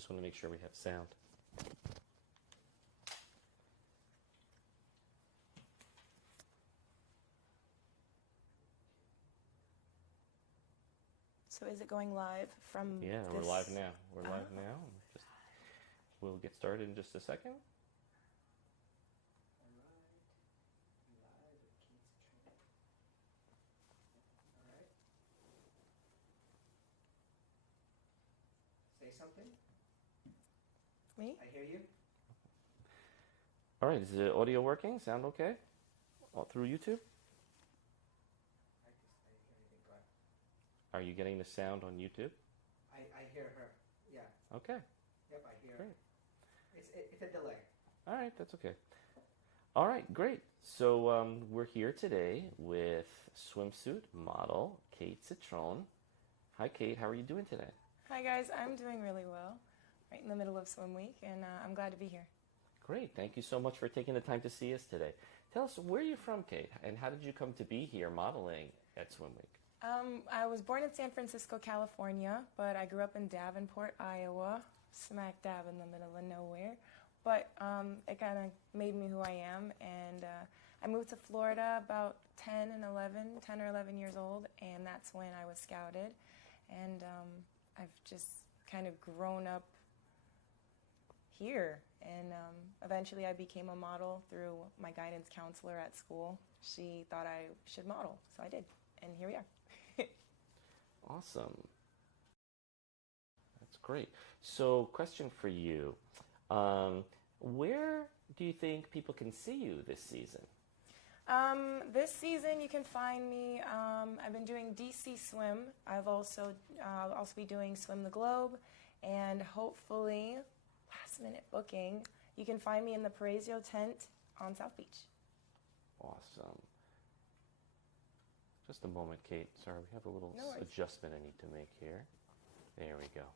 just want to make sure we have sound. So is it going live from Yeah, this? we're live now. We're live now. We'll get started in just a second. Say something. Me? I hear you. All right, is the audio working? Sound okay? All through YouTube? I didn't hear anything. Go ahead. Are you getting the sound on YouTube? I hear her. Yeah. Okay. Yep, I hear. Great. It's a delay. All right, that's okay. All right, great. So we're here today with swimsuit model Kate CITRONE. Hi, Kate. How are you doing today? Hi guys, I'm doing really well. Right in the middle of swim week, and I'm glad to be here. Great. Thank you so much for taking the time to see us today. Tell us, where are you from, Kate, and how did you come to be here modeling at Swim Week? I was born in San Francisco, California, but I grew up in Davenport, Iowa, smack dab in the middle of nowhere. But it kind of made me who I am, and I moved to Florida about 10 or 11 years old, and that's when I was scouted. And I've just kind of grown up here, and eventually I became a model through my guidance counselor at school. She thought I should model, so I did, and here we are. Awesome. That's great. So, question for you. Where do you think people can see you this season? This season you can find me, I've been doing DC Swim. I'll also be doing Swim the Globe, and hopefully, last minute booking, you can find me in the Paraiso tent on South Beach. Awesome. Just a moment, Kate. Sorry, we have a little adjustment I need to make here. There we go.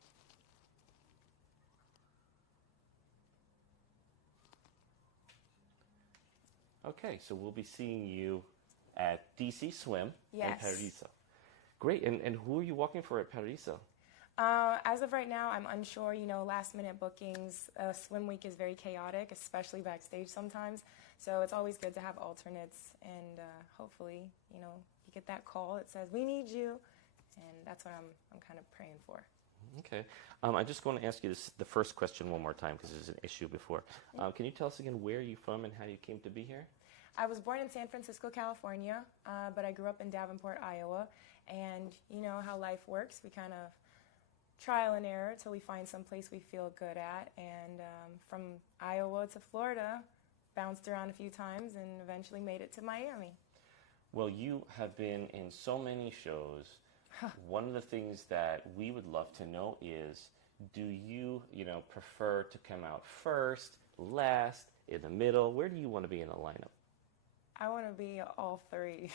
Okay, so we'll be seeing you at DC Swim in Paraiso. Great, and who are you walking for at Paraiso? As of right now, I'm unsure. You know, last minute bookings, Swim Week is very chaotic, especially backstage sometimes. So it's always good to have alternates, and hopefully, you know, you get that call that says, we need you, and that's what I'm kind of praying for. Okay. I just want to ask you the first question one more time because there's an issue before. Can you tell us again where you're from and how you came to be here? I was born in San Francisco, California, but I grew up in Davenport, Iowa, and you know how life works. We kind of trial and error till we find some place we feel good at, and from Iowa to Florida, bounced around a few times and eventually made it to Miami. Well, you have been in so many shows. One of the things that we would love to know is, do you prefer to come out first, last, in the middle? Where do you want to be in the lineup? I want to be all three.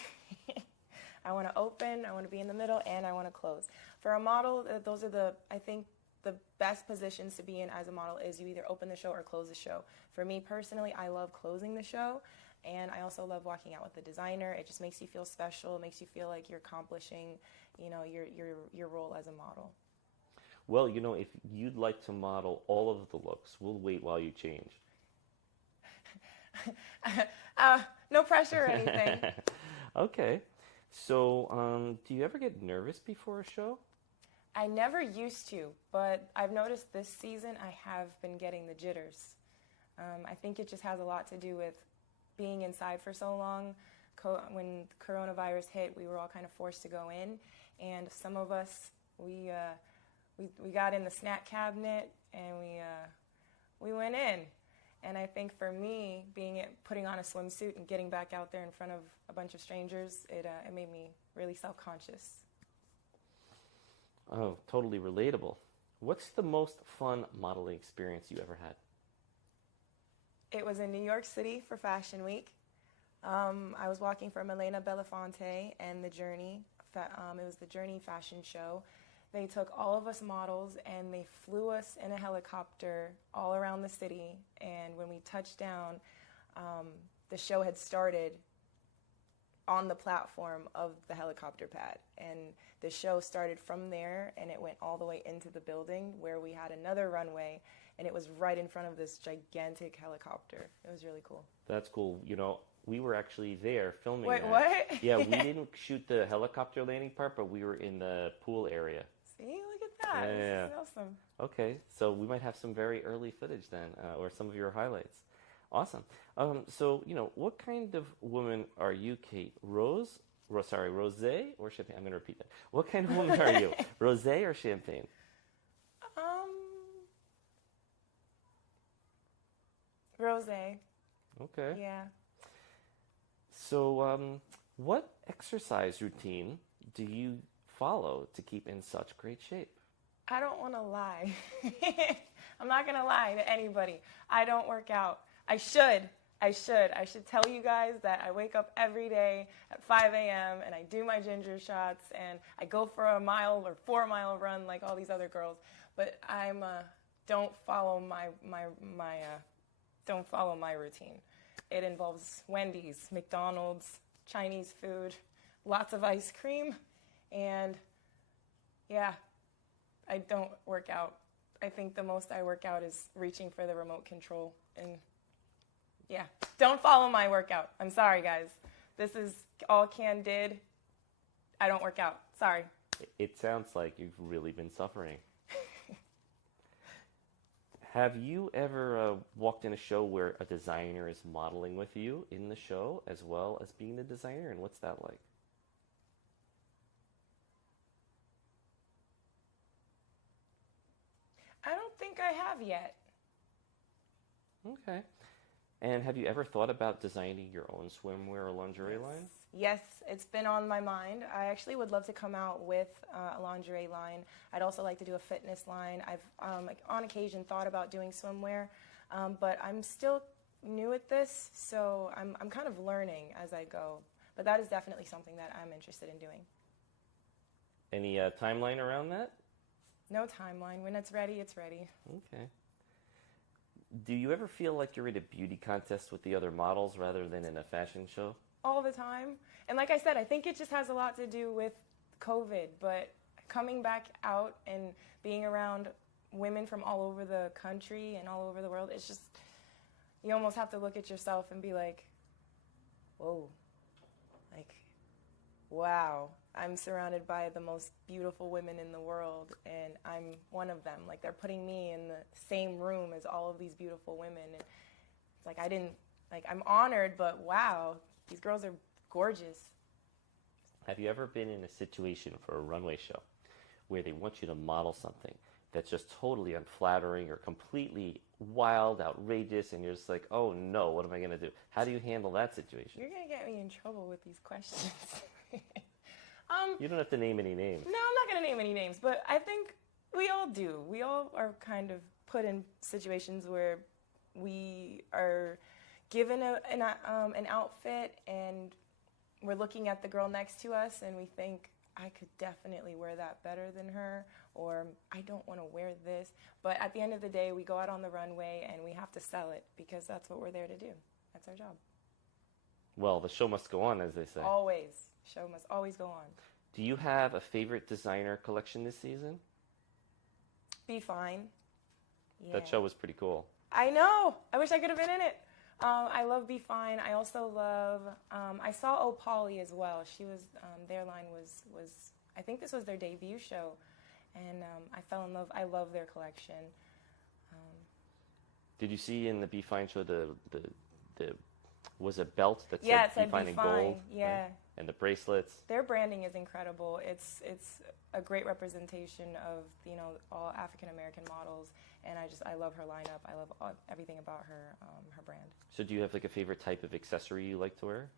I want to open, I want to be in the middle, and I want to close. For a model, those are I think the best positions to be in as a model is you either open the show or close the show. For me personally, I love closing the show, and I also love walking out with the designer. It just makes you feel special. It makes you feel like you're accomplishing, your role as a model. Well, if you'd like to model all of the looks, we'll wait while you change. No pressure or anything. Okay. So, do you ever get nervous before a show? I never used to, but I've noticed this season I have been getting the jitters. I think it just has a lot to do with being inside for so long. When coronavirus hit, we were all kind of forced to go in, and some of us, we got in the snack cabinet and we went in. And I think for me, putting on a swimsuit and getting back out there in front of a bunch of strangers, it made me really self-conscious. Oh, totally relatable. What's the most fun modeling experience you ever had? It was in New York City for Fashion Week. I was walking for Milena Belafonte and The Journey. It was the Journey fashion show. They took all of us models and they flew us in a helicopter all around the city. And when we touched down, the show had started on the platform of the helicopter pad. And the show started from there, and it went all the way into the building where we had another runway, and it was right in front of this gigantic helicopter. It was really cool. That's cool. You know, we were actually there filming Wait, that. what? Yeah, we didn't shoot the helicopter landing part, but we were in the pool area. See, look at that. Yeah. This is awesome. Okay, so we might have some very early footage then, or some of your highlights. Awesome. So, you know, what kind of woman are you, Kate? Rosé or champagne? I'm going to repeat that. What kind of woman are you? Rosé or champagne? Rosé. Okay. Yeah. So, what exercise routine do you follow to keep in such great shape? I don't want to lie. I'm not going to lie to anybody. I don't work out. I should tell you guys that I wake up every day at 5 a.m. and I do my ginger shots and I go for a mile or 4-mile run like all these other girls. But I'm don't follow my routine. It involves Wendy's, McDonald's, Chinese food, lots of ice cream, and yeah, I don't work out. I think the most I work out is reaching for the remote control. And yeah, don't follow my workout. I'm sorry, guys. This is all candid. I don't work out. Sorry. It sounds like you've really been suffering. Have you ever walked in a show where a designer is modeling with you in the show as well as being the designer, and what's that like? I don't think I have yet. Okay. And have you ever thought about designing your own swimwear or lingerie line? Yes, it's been on my mind. I actually would love to come out with a lingerie line. I'd also like to do a fitness line. I've, on occasion, thought about doing swimwear, but I'm still new at this, so I'm kind of learning as I go. But that is definitely something that I'm interested in doing. Any timeline around that? No timeline. When it's ready, it's ready. Okay. Do you ever feel like you're in a beauty contest with the other models rather than in a fashion show? All the time. And like I said, I think it just has a lot to do with COVID, but coming back out and being around women from all over the country and all over the world, it's just, you almost have to look at yourself and be like, whoa, like, wow, I'm surrounded by the most beautiful women in the world, and I'm one of them. Like, they're putting me in the same room as all of these beautiful women, and it's like, I'm honored, but wow, these girls are gorgeous. Have you ever been in a situation for a runway show where they want you to model something that's just totally unflattering or completely wild, outrageous, and you're just like, oh no, what am I going to do? How do you handle that situation? You're going to get me in trouble with these questions. You don't have to name any names. No, I'm not going to name any names, but I think we all do. We all are kind of put in situations where we are given an outfit and we're looking at the girl next to us and we think, I could definitely wear that better than her, or I don't want to wear this. But at the end of the day, we go out on the runway and we have to sell it because that's what we're there to do. That's our job. Well, the show must go on, as they say. Always. Show must always go on. Do you have a favorite designer collection this season? Be Fine. Yeah. That show was pretty cool. I know. I wish I could have been in it. I love Be Fine. I also love, I saw Oh Polly as well. She was, their line was, I think this was their debut show. And I fell in love. I love their collection. Did you see in the Be Fine show the was a belt that yeah, said Be Fine in Fine. gold? Yeah. Right? And the bracelets. Their branding is incredible. It's a great representation of, you know, all African American models, and I love her lineup. I love everything about her brand. So do you have like a favorite type of accessory you like to wear?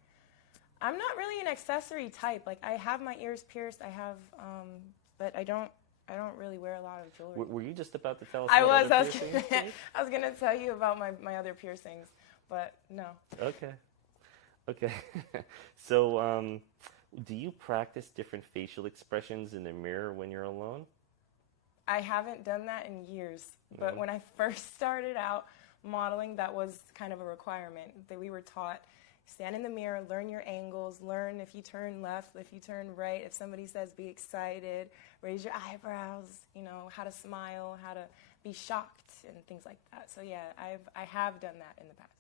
I'm not really an accessory type. Like, I have my ears pierced. I have, but I don't really wear a lot of jewelry. Were you just about to tell us? I about was. other piercings, I was gonna tell you about my other piercings, but no. Okay. So, do you practice different facial expressions in the mirror when you're alone? I haven't done that in years, but when I first started out modeling, that was kind of a requirement that we were taught. stand in the mirror, learn your angles, learn if you turn left, if you turn right, if somebody says be excited, raise your eyebrows, you know, how to smile, how to be shocked and things like that. So yeah, I have done that in the past.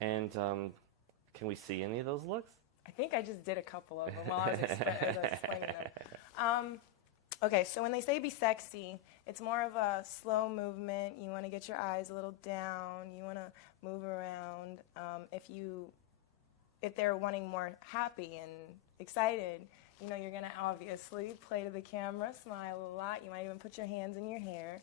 And can we see any of those looks? I think I just did a couple of them while I was explaining them. Okay, so when they say be sexy, it's more of a slow movement. You want to get your eyes a little down. You want to move around. If they're wanting more happy and excited, you know, you're going to obviously play to the camera, smile a lot. You might even put your hands in your hair.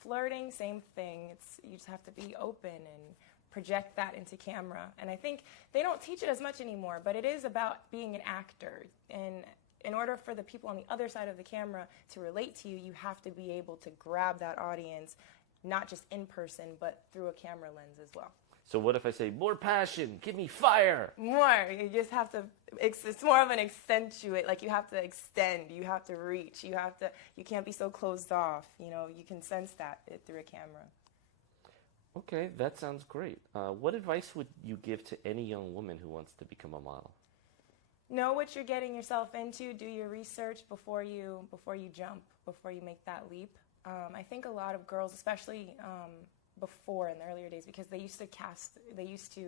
Flirting, same thing. You just have to be open and project that into camera. And I think they don't teach it as much anymore, but it is about being an actor. And in order for the people on the other side of the camera to relate to you, you have to be able to grab that audience, not just in person, but through a camera lens as well. So what if I say, more passion, give me fire? More. You just have to, it's more of an accentuate, like you have to extend, you have to reach, you can't be so closed off. You know, you can sense that through a camera. Okay, that sounds great. What advice would you give to any young woman who wants to become a model? Know what you're getting yourself into. Do your research before you jump, before you make that leap. I think a lot of girls, especially before in the earlier days, because they used to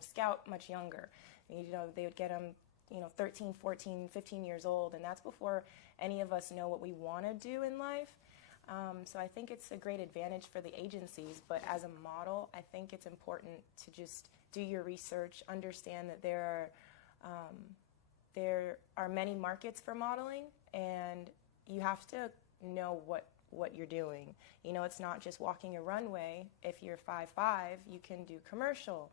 scout much younger. You know, they would get them, you know, 13, 14, 15 years old, and that's before any of us know what we want to do in life. So I think it's a great advantage for the agencies, but as a model, I think it's important to just do your research, understand that there are many markets for modeling, and you have to know what you're doing. You know, it's not just walking a runway. If you're 5'5", you can do commercial.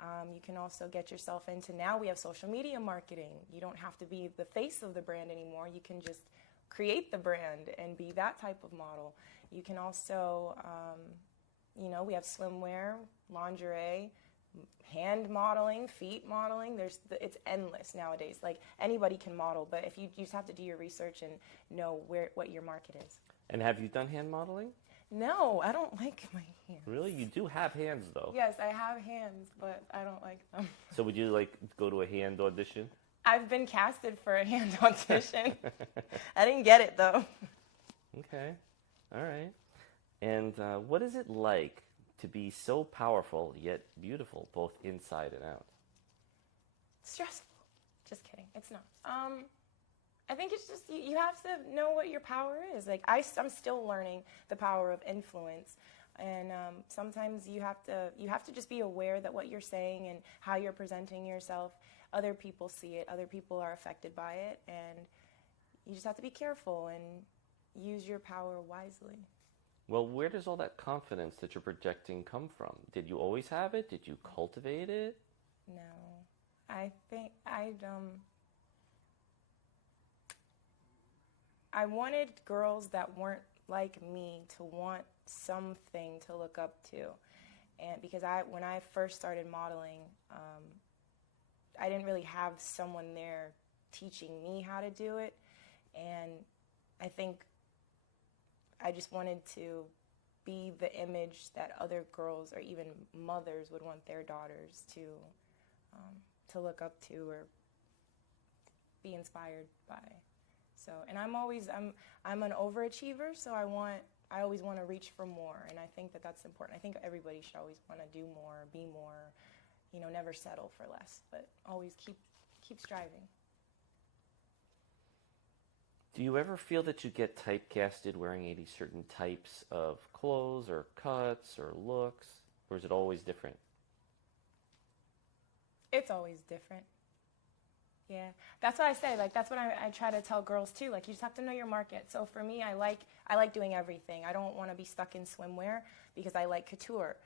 You can also get yourself into, now we have social media marketing. You don't have to be the face of the brand anymore. You can just create the brand and be that type of model. You can also, you know, we have swimwear, lingerie, hand modeling, feet modeling. It's endless nowadays. Like, anybody can model, but if you just have to do your research and know what your market is. And have you done hand modeling? No, I don't like my hands. Really? You do have hands, though. Yes, I have hands, but I don't like them. So would you like go to a hand audition? I've been casted for a hand audition. I didn't get it, though. Okay. All right. And what is it like to be so powerful yet beautiful, both inside and out? Stressful. Just kidding. It's not. I think it's just you have to know what your power is. Like, I'm still learning the power of influence, and sometimes you have to just be aware that what you're saying and how you're presenting yourself, other people see it, other people are affected by it, and you just have to be careful and use your power wisely. Well, where does all that confidence that you're projecting come from? Did you always have it? Did you cultivate it? No. I think I wanted girls that weren't like me to want something to look up to. And because when I first started modeling, I didn't really have someone there teaching me how to do it. And I think I just wanted to be the image that other girls or even mothers would want their daughters to look up to or be inspired by. So, and I'm an overachiever, so I always want to reach for more, and I think that that's important. I think everybody should always want to do more, be more, you know, never settle for less, but always keep striving. Do you ever feel that you get typecasted wearing any certain types of clothes or cuts or looks, or is it always different? It's always different. Yeah, that's what I say. Like, that's what I try to tell girls too. Like, you just have to know your market. So for me, I like doing everything. I don't want to be stuck in swimwear because I like couture.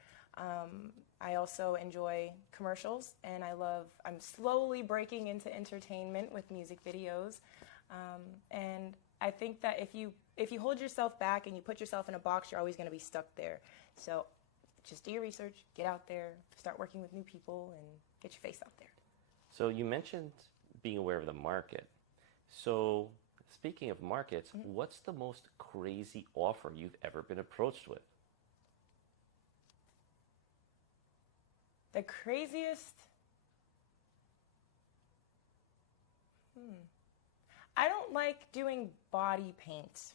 I also enjoy commercials, and I'm slowly breaking into entertainment with music videos. And I think that if you hold yourself back and you put yourself in a box, you're always going to be stuck there. So just do your research, get out there, start working with new people, and get your face out there. So you mentioned being aware of the market. So speaking of markets, what's the most crazy offer you've ever been approached with? The craziest... I don't like doing body paint,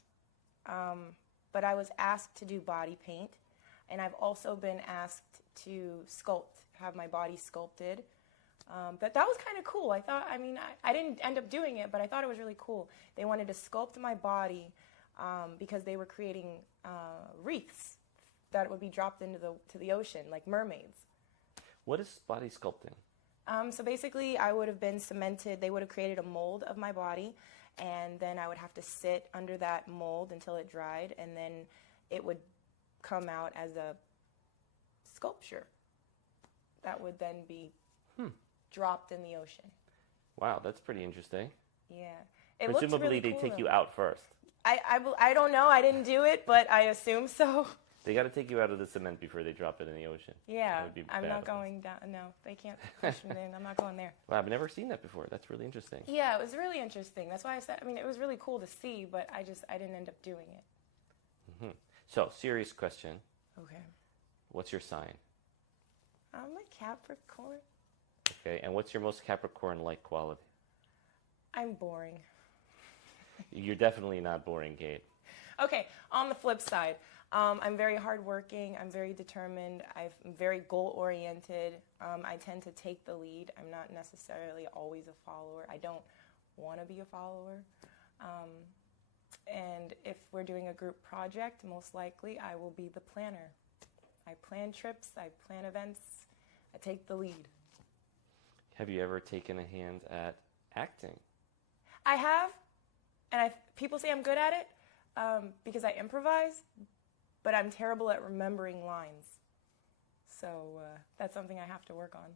but I was asked to do body paint, and I've also been asked to sculpt, have my body sculpted. But that was kind of cool. I didn't end up doing it, but I thought it was really cool. They wanted to sculpt my body because they were creating wreaths that would be dropped into the ocean, like mermaids. What is body sculpting? So basically, I would have been cemented. They would have created a mold of my body, and then I would have to sit under that mold until it dried, and then it would come out as a sculpture that would then be dropped in the ocean. Wow, that's pretty interesting. Yeah. Presumably, really they cool, take though. you out first. I don't know. I didn't do it, but I assume so. They got to take you out of the cement before they drop it in the ocean. Yeah, That would be I'm bad not for us. going down. No, they can't push me in. I'm not going there. Wow, I've never seen that before. That's really interesting. Yeah, it was really interesting. That's why I said, it was really cool to see, but I didn't end up doing it. So, serious question. Okay. What's your sign? I'm a Capricorn. Okay, and what's your most Capricorn-like quality? I'm boring. You're definitely not boring, Kate. Okay, on the flip side, I'm very hardworking. I'm very determined. I'm very goal-oriented. I tend to take the lead. I'm not necessarily always a follower. I don't want to be a follower. And if we're doing a group project, most likely I will be the planner. I plan trips. I plan events. I take the lead. Have you ever taken a hand at acting? I have, and people say I'm good at it because I improvise, but I'm terrible at remembering lines. So that's something I have to work on.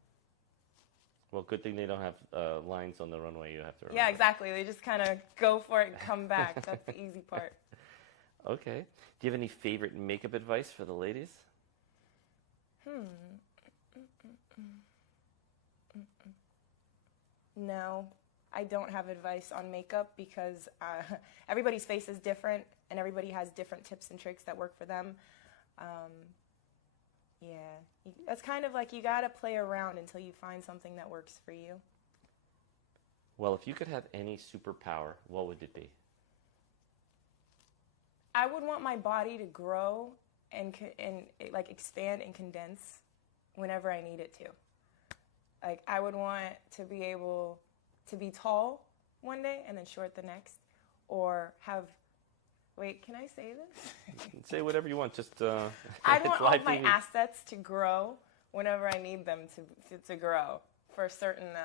Well, good thing they don't have lines on the runway you have to remember. Yeah, exactly. They just kind of go for it and come back. That's the easy part. Okay. Do you have any favorite makeup advice for the ladies? No, I don't have advice on makeup because everybody's face is different and everybody has different tips and tricks that work for them. That's kind of like you got to play around until you find something that works for you. Well, if you could have any superpower, what would it be? I would want my body to grow and like expand and condense whenever I need it to. Like I would want to be able to be tall one day and then short the next, or have. Wait, can I say this? Say whatever you want. Just I'd want it's all live my TV. assets to grow whenever I need them to grow for certain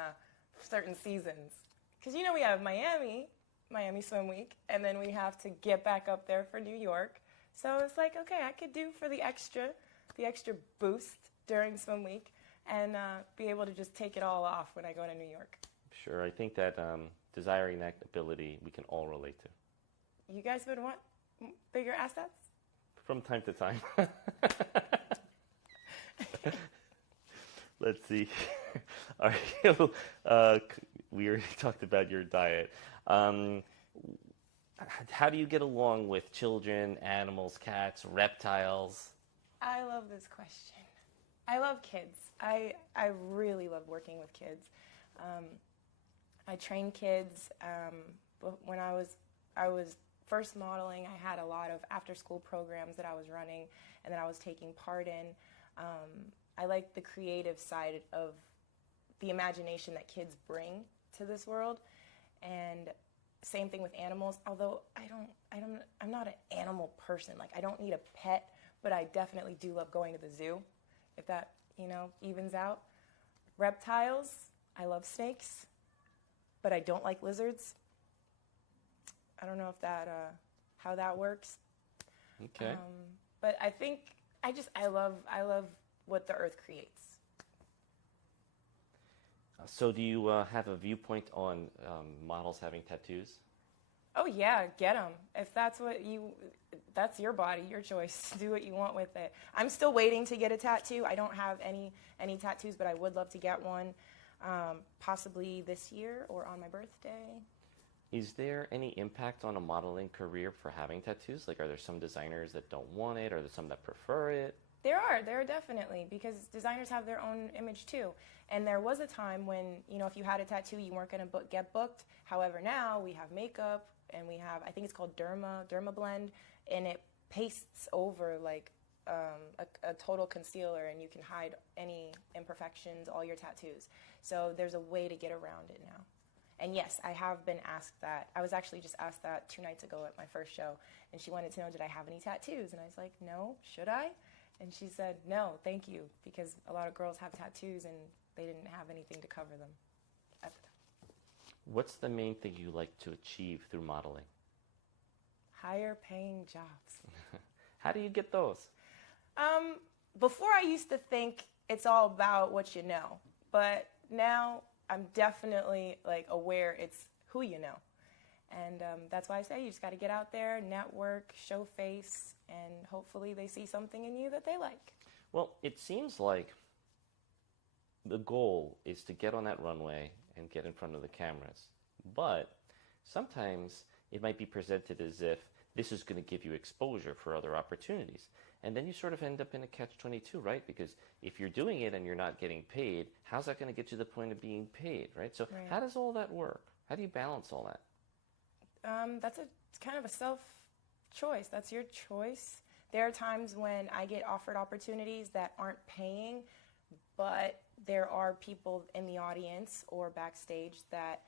seasons. Because we have Miami Swim Week, and then we have to get back up there for New York. So it's like, okay, I could do for the extra boost during Swim Week, and be able to just take it all off when I go to New York. Sure, I think that desiring that ability we can all relate to. You guys would want bigger assets? From time to time. Let's see. All right. We already talked about your diet. How do you get along with children, animals, cats, reptiles? I love this question. I love kids. I really love working with kids. I train kids. When I was first modeling, I had a lot of after-school programs that I was running and that I was taking part in. I like the creative side of the imagination that kids bring to this world, and same thing with animals. Although I'm not an animal person. Like I don't need a pet, but I definitely do love going to the zoo, if that evens out. Reptiles, I love snakes, but I don't like lizards. I don't know if how that works. Okay. But I think I love what the earth creates. So do you have a viewpoint on models having tattoos? Oh yeah, get them. If that's that's your body, your choice. Do what you want with it. I'm still waiting to get a tattoo. I don't have any tattoos, but I would love to get one, possibly this year or on my birthday. Is there any impact on a modeling career for having tattoos? Like, are there some designers that don't want it? Are there some that prefer it? There are definitely, because designers have their own image too. And there was a time when, if you had a tattoo, you weren't going to get booked. However, now we have makeup, and we have, I think it's called Derma Blend, and it pastes over like a total concealer, and you can hide any imperfections, all your tattoos. So there's a way to get around it now. And yes, I have been asked that. I was actually just asked that 2 nights ago at my first show, and she wanted to know, did I have any tattoos? And I was like, no, should I? And she said, no, thank you, because a lot of girls have tattoos and they didn't have anything to cover them at the time. What's the main thing you like to achieve through modeling? Higher paying jobs. How do you get those? Before I used to think it's all about what you know, but now I'm definitely like aware it's who you know. And that's why I say you just got to get out there, network, show face, and hopefully they see something in you that they like. Well, it seems like the goal is to get on that runway and get in front of the cameras. But sometimes it might be presented as if this is going to give you exposure for other opportunities. And then you sort of end up in a catch-22, right? Because if you're doing it and you're not getting paid, how's that going to get you to the point of being paid, right? So How does all that work? How do you balance all that? It's kind of a self-choice. That's your choice. There are times when I get offered opportunities that aren't paying, but there are people in the audience or backstage that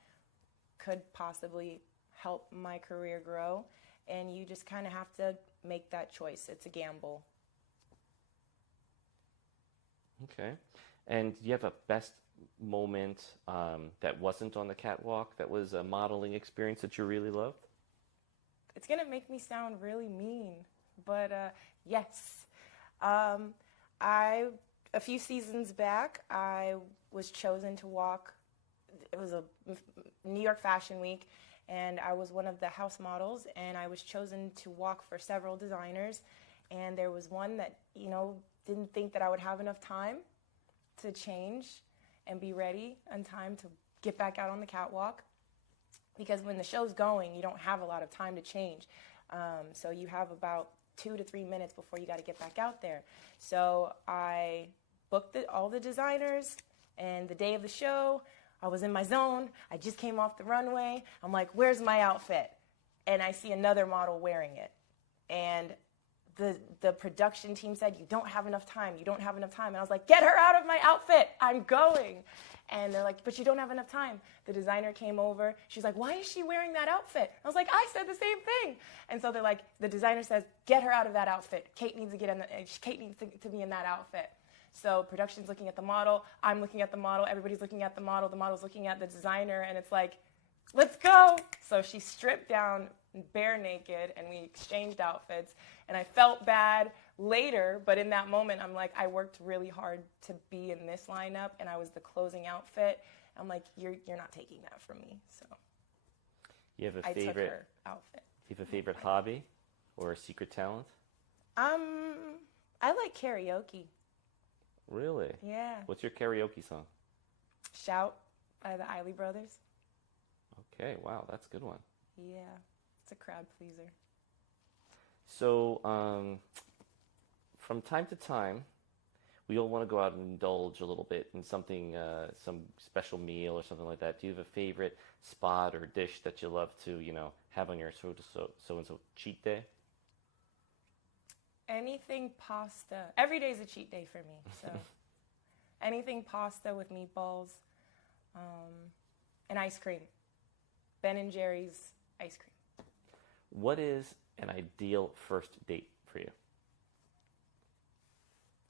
could possibly help my career grow, and you just kind of have to make that choice. It's a gamble. Okay. And do you have a best moment that wasn't on the catwalk, that was a modeling experience that you really loved? It's going to make me sound really mean, but yes. A few seasons back, I was chosen to walk. It was a New York Fashion Week, and I was one of the house models, and I was chosen to walk for several designers. And there was one that, didn't think that I would have enough time to change and be ready in time to get back out on the catwalk. Because when the show's going, you don't have a lot of time to change. So you have about 2 to 3 minutes before you got to get back out there. So I booked all the designers, and the day of the show, I was in my zone. I just came off the runway. I'm like, where's my outfit? And I see another model wearing it. And the production team said, you don't have enough time. You don't have enough time. And I was like, get her out of my outfit. I'm going. And they're like, but you don't have enough time. The designer came over. She's like, why is she wearing that outfit? I was like, I said the same thing. And so they're like, the designer says, get her out of that outfit. Kate needs to be in that outfit. So production's looking at the model. I'm looking at the model. Everybody's looking at the model. The model's looking at the designer. And it's like, let's go. So she stripped down bare naked, and we exchanged outfits. And I felt bad later, but in that moment, I'm like, I worked really hard to be in this lineup, and I was the closing outfit. I'm like, you're not taking that from me. So you have a I favorite took her outfit. You have a favorite hobby or a secret talent? I like karaoke. Really? Yeah. What's your karaoke song? Shout by the Isley Brothers. Okay, wow, that's a good one. Yeah, it's a crowd pleaser. So, from time to time, we all want to go out and indulge a little bit in something, some special meal or something like that. Do you have a favorite spot or dish that you love to, have on your so-and-so cheat day? Anything pasta. Every day is a cheat day for me. So, anything pasta with meatballs, and ice cream. Ben & Jerry's ice cream. What is an ideal first date for you?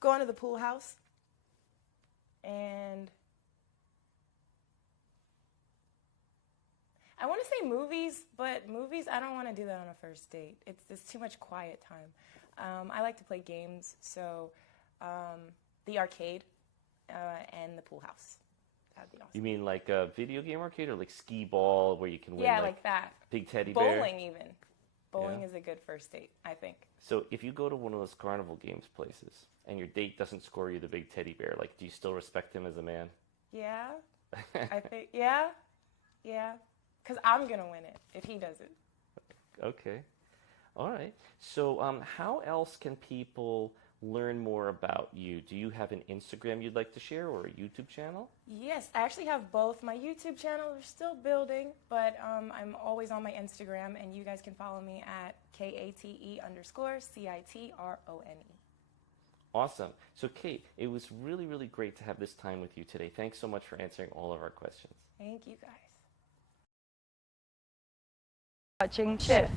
Going to the pool house, and I want to say movies, but movies, I don't want to do that on a first date. It's too much quiet time. I like to play games, so the arcade and the pool house. That'd be awesome. You mean like a video game arcade, or like skee ball where you can win? Yeah, like that. Big teddy bear. Bowling even. Bowling is a good first date, I think. So if you go to one of those carnival games places and your date doesn't score you the big teddy bear, like, do you still respect him as a man? Yeah, I think, yeah, because I'm going to win it if he does it. Okay. All right. So how else can people learn more about you, do you have an Instagram you'd like to share or a YouTube channel? Yes, I actually have both. My YouTube channel is still building, but I'm always on my Instagram, and you guys can follow me at KATE_CITRONE. Awesome. So Kate, it was really, really great to have this time with you today. Thanks so much for answering all of our questions. Thank you guys. Watching Shift.